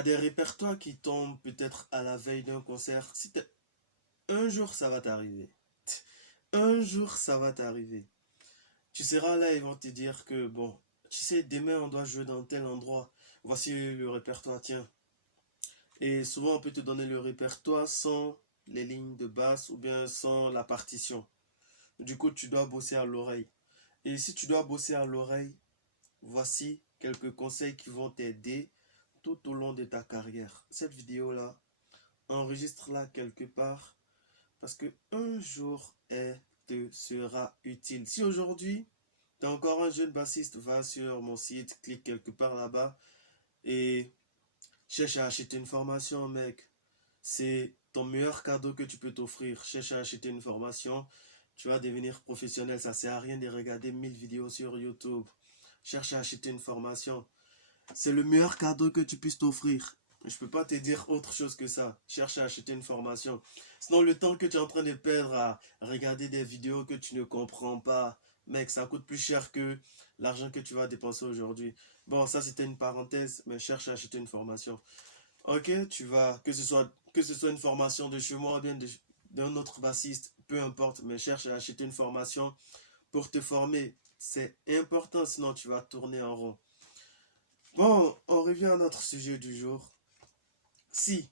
as des répertoires qui tombent peut-être à la veille d'un concert. Un jour, ça va t'arriver. Un jour, ça va t'arriver. Tu seras là, ils vont te dire que, bon, tu sais, demain, on doit jouer dans tel endroit. Voici le répertoire, tiens. Et souvent, on peut te donner le répertoire sans les lignes de basse ou bien sans la partition. Du coup, tu dois bosser à l'oreille. Et si tu dois bosser à l'oreille, voici quelques conseils qui vont t'aider tout au long de ta carrière. Cette vidéo-là, enregistre-la quelque part parce que un jour, elle te sera utile. Si aujourd'hui, tu es encore un jeune bassiste, va sur mon site, clique quelque part là-bas et cherche à acheter une formation, mec. C'est ton meilleur cadeau que tu peux t'offrir. Cherche à acheter une formation. Tu vas devenir professionnel. Ça sert à rien de regarder 1000 vidéos sur YouTube. Cherche à acheter une formation. C'est le meilleur cadeau que tu puisses t'offrir. Je peux pas te dire autre chose que ça. Cherche à acheter une formation. Sinon, le temps que tu es en train de perdre à regarder des vidéos que tu ne comprends pas, mec, ça coûte plus cher que l'argent que tu vas dépenser aujourd'hui. Bon, ça c'était une parenthèse, mais cherche à acheter une formation. Ok, tu vas, que ce soit une formation de chez moi ou bien d'un autre bassiste, peu importe, mais cherche à acheter une formation pour te former. C'est important, sinon tu vas tourner en rond. Bon, on revient à notre sujet du jour. Si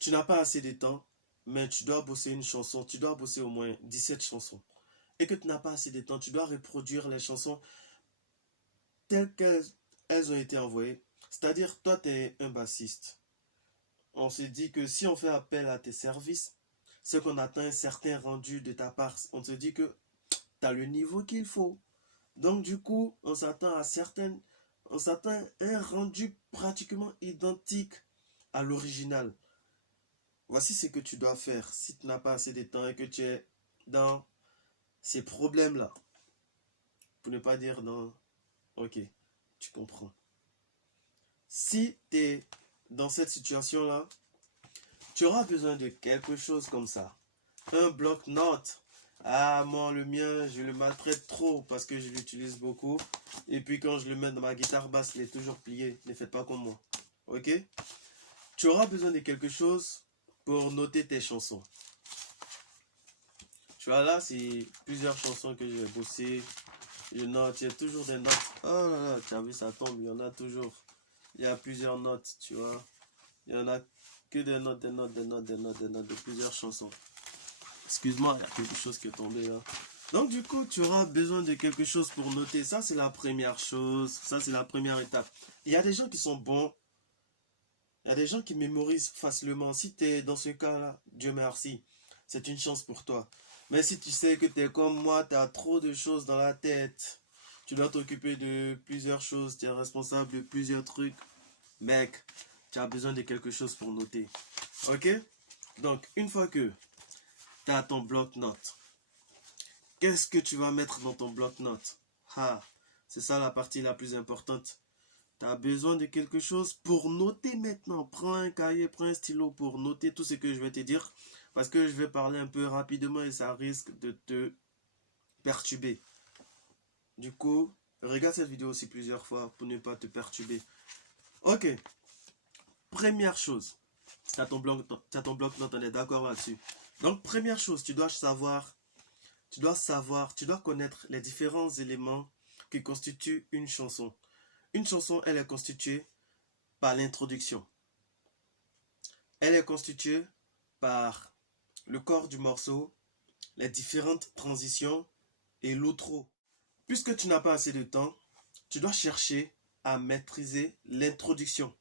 tu n'as pas assez de temps, mais tu dois bosser une chanson, tu dois bosser au moins 17 chansons, et que tu n'as pas assez de temps, tu dois reproduire les chansons telles qu'elles ont été envoyées. C'est-à-dire, toi, tu es un bassiste. On se dit que si on fait appel à tes services, c'est qu'on attend un certain rendu de ta part. On se dit que tu as le niveau qu'il faut. Donc du coup, on s'attend à un rendu pratiquement identique à l'original. Voici ce que tu dois faire si tu n'as pas assez de temps et que tu es dans ces problèmes-là. Pour ne pas dire dans... Ok, tu comprends. Si tu es dans cette situation-là, tu auras besoin de quelque chose comme ça. Un bloc-notes. Ah, moi, le mien, je le maltraite trop parce que je l'utilise beaucoup. Et puis, quand je le mets dans ma guitare basse, il est toujours plié. Ne faites pas comme moi. Ok? Tu auras besoin de quelque chose pour noter tes chansons. Tu vois, là, c'est plusieurs chansons que j'ai bossées. Je note, il y a toujours des notes. Oh là là, tu as vu, ça tombe. Il y en a toujours. Il y a plusieurs notes, tu vois. Il y en a que des notes, des notes, des notes, des notes, des notes de plusieurs chansons. Excuse-moi, il y a quelque chose qui est tombé là. Donc du coup, tu auras besoin de quelque chose pour noter. Ça, c'est la première chose. Ça, c'est la première étape. Il y a des gens qui sont bons. Il y a des gens qui mémorisent facilement. Si tu es dans ce cas-là, Dieu merci, c'est une chance pour toi. Mais si tu sais que tu es comme moi, tu as trop de choses dans la tête. Tu dois t'occuper de plusieurs choses. Tu es responsable de plusieurs trucs. Mec, tu as besoin de quelque chose pour noter. Ok? Donc, une fois que tu as ton bloc-notes, qu'est-ce que tu vas mettre dans ton bloc-notes? Ah, c'est ça la partie la plus importante. Tu as besoin de quelque chose pour noter maintenant. Prends un cahier, prends un stylo pour noter tout ce que je vais te dire. Parce que je vais parler un peu rapidement et ça risque de te perturber. Du coup, regarde cette vidéo aussi plusieurs fois pour ne pas te perturber. Ok, première chose. Tu as ton bloc-notes, on est d'accord là-dessus. Donc, première chose, tu dois connaître les différents éléments qui constituent une chanson. Une chanson, elle est constituée par l'introduction. Elle est constituée par le corps du morceau, les différentes transitions et l'outro. Puisque tu n'as pas assez de temps, tu dois chercher à maîtriser l'introduction.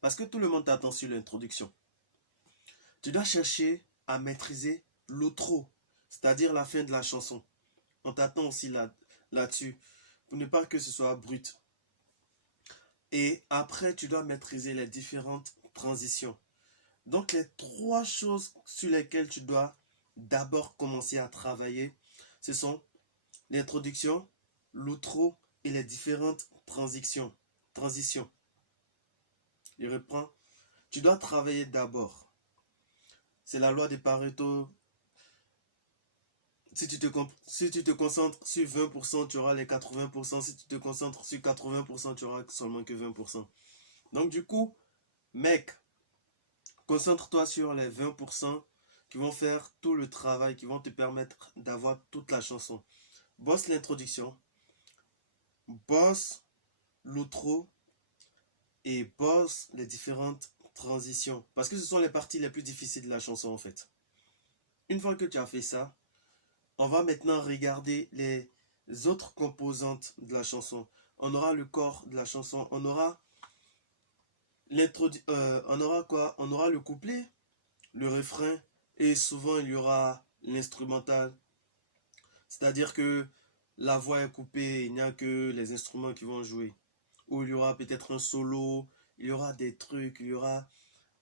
Parce que tout le monde t'attend sur l'introduction. Tu dois chercher à maîtriser l'outro, c'est-à-dire la fin de la chanson. On t'attend aussi là-dessus, pour ne pas que ce soit brut. Et après, tu dois maîtriser les différentes transitions. Donc, les trois choses sur lesquelles tu dois d'abord commencer à travailler, ce sont l'introduction, l'outro et les différentes transitions. Je reprends. Tu dois travailler d'abord. C'est la loi de Pareto. Si tu te concentres sur 20%, tu auras les 80%. Si tu te concentres sur 80%, tu auras seulement que 20%. Donc du coup, Mec, concentre-toi sur les 20% qui vont faire tout le travail, qui vont te permettre d'avoir toute la chanson. Bosse l'introduction, bosse l'outro et bosse les différentes transitions. Parce que ce sont les parties les plus difficiles de la chanson en fait. Une fois que tu as fait ça, on va maintenant regarder les autres composantes de la chanson. On aura le corps de la chanson, on aura on aura quoi? On aura le couplet, le refrain et souvent il y aura l'instrumental. C'est-à-dire que la voix est coupée, il n'y a que les instruments qui vont jouer. Ou il y aura peut-être un solo, il y aura des trucs, il y aura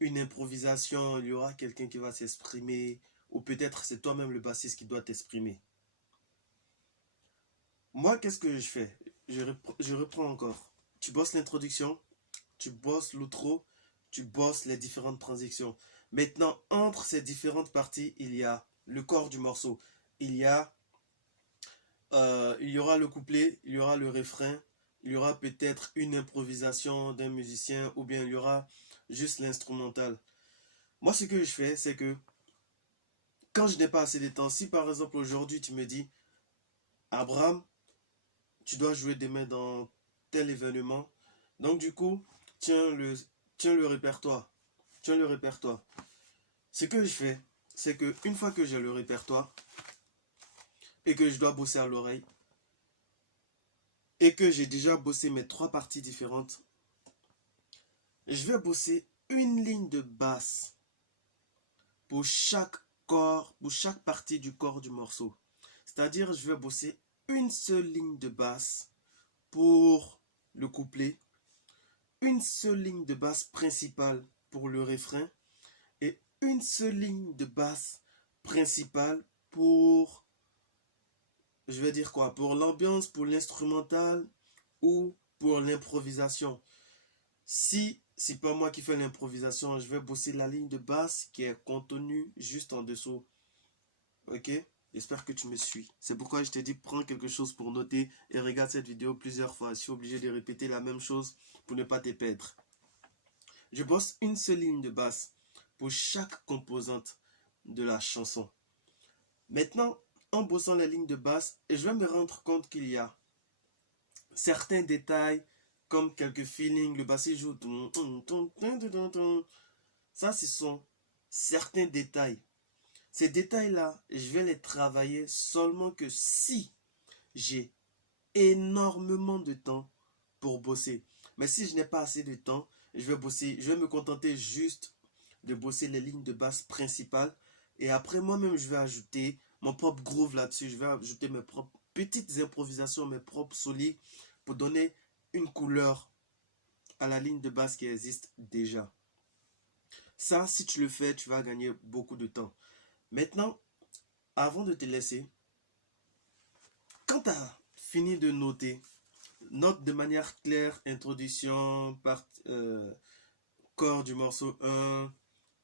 une improvisation, il y aura quelqu'un qui va s'exprimer, ou peut-être c'est toi-même le bassiste qui doit t'exprimer. Moi, qu'est-ce que je fais? Je reprends encore. Tu bosses l'introduction, tu bosses l'outro, tu bosses les différentes transitions. Maintenant, entre ces différentes parties, il y a le corps du morceau. Il y aura le couplet, il y aura le refrain, il y aura peut-être une improvisation d'un musicien ou bien il y aura juste l'instrumental. Moi, ce que je fais, c'est que quand je n'ai pas assez de temps, si par exemple aujourd'hui tu me dis, Abraham, tu dois jouer demain dans tel événement, donc du coup, tiens le répertoire. Tiens le répertoire. Ce que je fais, c'est que une fois que j'ai le répertoire et que je dois bosser à l'oreille et que j'ai déjà bossé mes trois parties différentes, je vais bosser une ligne de basse pour chaque corps, pour chaque partie du corps du morceau. C'est-à-dire, je vais bosser une seule ligne de basse pour le couplet, une seule ligne de basse principale pour le refrain et une seule ligne de basse principale pour, je vais dire quoi, pour l'ambiance, pour l'instrumental ou pour l'improvisation. Si c'est pas moi qui fais l'improvisation, je vais bosser la ligne de basse qui est contenue juste en dessous. Ok? J'espère que tu me suis. C'est pourquoi je t'ai dit prends quelque chose pour noter et regarde cette vidéo plusieurs fois. Je suis obligé de répéter la même chose pour ne pas te perdre. Je bosse une seule ligne de basse pour chaque composante de la chanson. Maintenant, en bossant la ligne de basse, je vais me rendre compte qu'il y a certains détails comme quelques feelings, le bassiste joue. Ça, ce sont certains détails. Ces détails-là, je vais les travailler seulement que si j'ai énormément de temps pour bosser. Mais si je n'ai pas assez de temps, je vais me contenter juste de bosser les lignes de basse principales. Et après, moi-même, je vais ajouter mon propre groove là-dessus. Je vais ajouter mes propres petites improvisations, mes propres solis pour donner une couleur à la ligne de basse qui existe déjà. Ça, si tu le fais, tu vas gagner beaucoup de temps. Maintenant, avant de te laisser, quand tu as fini de noter, note de manière claire, introduction, corps du morceau 1,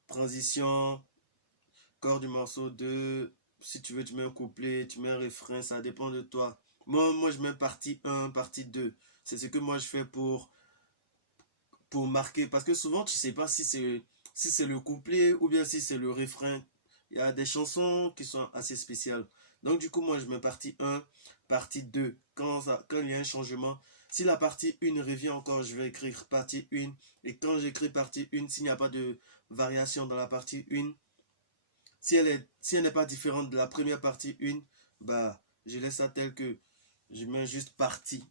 transition, corps du morceau 2, si tu veux tu mets un couplet, tu mets un refrain, ça dépend de toi. Moi je mets partie 1, partie 2. C'est ce que moi je fais pour marquer, parce que souvent tu sais pas si c'est le couplet ou bien si c'est le refrain. Il y a des chansons qui sont assez spéciales. Donc du coup, moi, je mets partie 1, partie 2. Quand il y a un changement, si la partie 1 revient encore, je vais écrire partie 1. Et quand j'écris partie 1, s'il n'y a pas de variation dans la partie 1, si elle n'est pas différente de la première partie 1, bah, je laisse ça tel que je mets juste partie.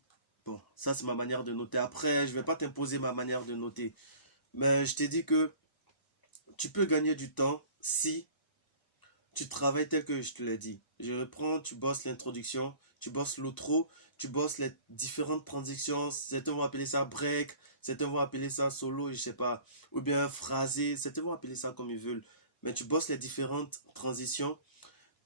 Bon, ça c'est ma manière de noter. Après, je ne vais pas t'imposer ma manière de noter. Mais je t'ai dit que tu peux gagner du temps si tu travailles tel que je te l'ai dit. Je reprends, tu bosses l'introduction, tu bosses l'outro, tu bosses les différentes transitions. Certains vont appeler ça break, certains vont appeler ça solo, je sais pas. Ou bien phrasé, certains vont appeler ça comme ils veulent. Mais tu bosses les différentes transitions.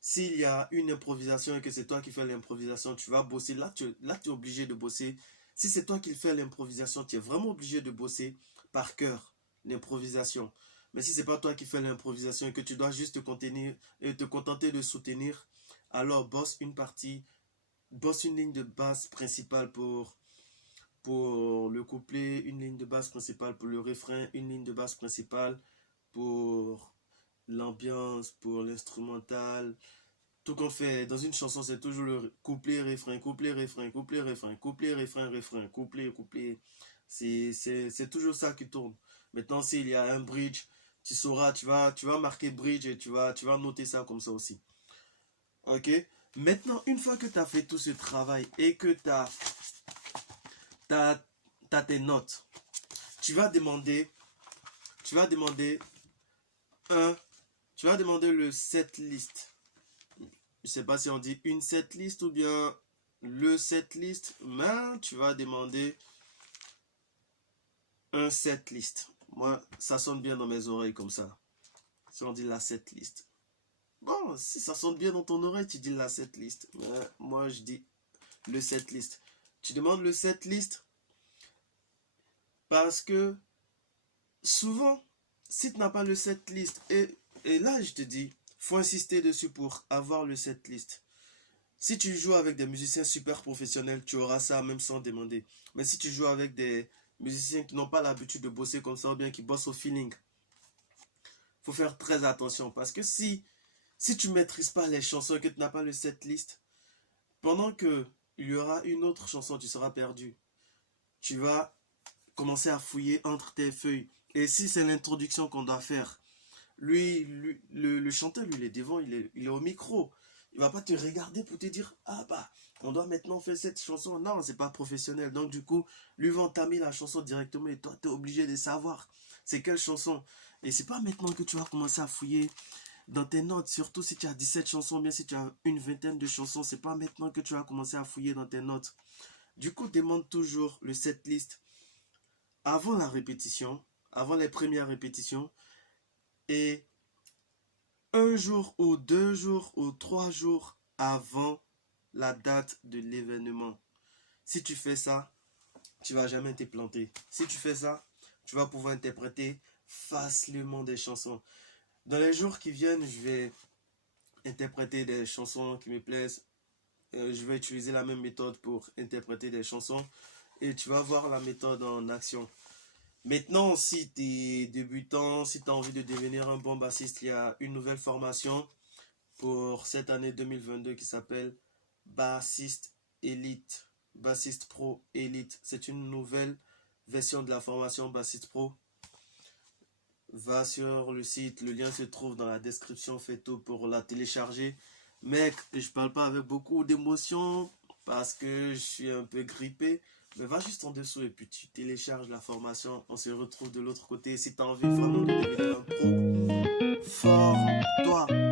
S'il y a une improvisation et que c'est toi qui fais l'improvisation, tu vas bosser. Là, tu es obligé de bosser. Si c'est toi qui fais l'improvisation, tu es vraiment obligé de bosser par cœur l'improvisation. Mais si c'est pas toi qui fais l'improvisation et que tu dois juste te contenir et te contenter de soutenir, alors bosse une partie, bosse une ligne de basse principale Pour le couplet, une ligne de basse principale. Pour le refrain, une ligne de basse principale. Pour l'ambiance, pour l'instrumental. Tout qu'on fait dans une chanson, c'est toujours le couplet, refrain, couplet, refrain, couplet, refrain, couplet, refrain, refrain, couplet, couplet. C'est toujours ça qui tourne. Maintenant, s'il y a un bridge, tu sauras, tu vas marquer bridge et tu vas noter ça comme ça aussi. Ok? Maintenant, une fois que tu as fait tout ce travail et que t'as tes notes, tu vas demander, tu vas demander un, tu vas demander le set list. Je sais pas si on dit une set list ou bien le set list, mais tu vas demander un set list. Moi, ça sonne bien dans mes oreilles comme ça. Si on dit la set list. Bon, si ça sonne bien dans ton oreille, tu dis la set list. Mais moi, je dis le set list. Tu demandes le set list parce que souvent, si tu n'as pas le set list, et là, je te dis, faut insister dessus pour avoir le set list. Si tu joues avec des musiciens super professionnels, tu auras ça même sans demander. Mais si tu joues avec des musiciens qui n'ont pas l'habitude de bosser comme ça ou bien qui bossent au feeling, faut faire très attention parce que si tu maîtrises pas les chansons et que tu n'as pas le set list, pendant que il y aura une autre chanson, tu seras perdu. Tu vas commencer à fouiller entre tes feuilles. Et si c'est l'introduction qu'on doit faire, le chanteur, lui, il est devant, il est au micro. Il va pas te regarder pour te dire, ah bah, on doit maintenant faire cette chanson. Non, c'est pas professionnel. Donc du coup, lui va entamer la chanson directement et toi, tu es obligé de savoir c'est quelle chanson. Et c'est pas maintenant que tu vas commencer à fouiller dans tes notes, surtout si tu as 17 chansons, bien si tu as une vingtaine de chansons, c'est pas maintenant que tu vas commencer à fouiller dans tes notes. Du coup, demande toujours le setlist avant la répétition, avant les premières répétitions, et un jour ou 2 jours ou 3 jours avant la date de l'événement. Si tu fais ça, tu vas jamais te planter. Si tu fais ça, tu vas pouvoir interpréter facilement des chansons. Dans les jours qui viennent, je vais interpréter des chansons qui me plaisent. Je vais utiliser la même méthode pour interpréter des chansons et tu vas voir la méthode en action. Maintenant, si tu es débutant, si tu as envie de devenir un bon bassiste, il y a une nouvelle formation pour cette année 2022 qui s'appelle Bassiste Elite, Bassiste Pro Elite. C'est une nouvelle version de la formation Bassiste Pro. Va sur le site, le lien se trouve dans la description, fais tout pour la télécharger. Mec, je parle pas avec beaucoup d'émotion parce que je suis un peu grippé. Mais va juste en dessous et puis tu télécharges la formation. On se retrouve de l'autre côté. Si tu as envie vraiment de devenir un pro, forme-toi.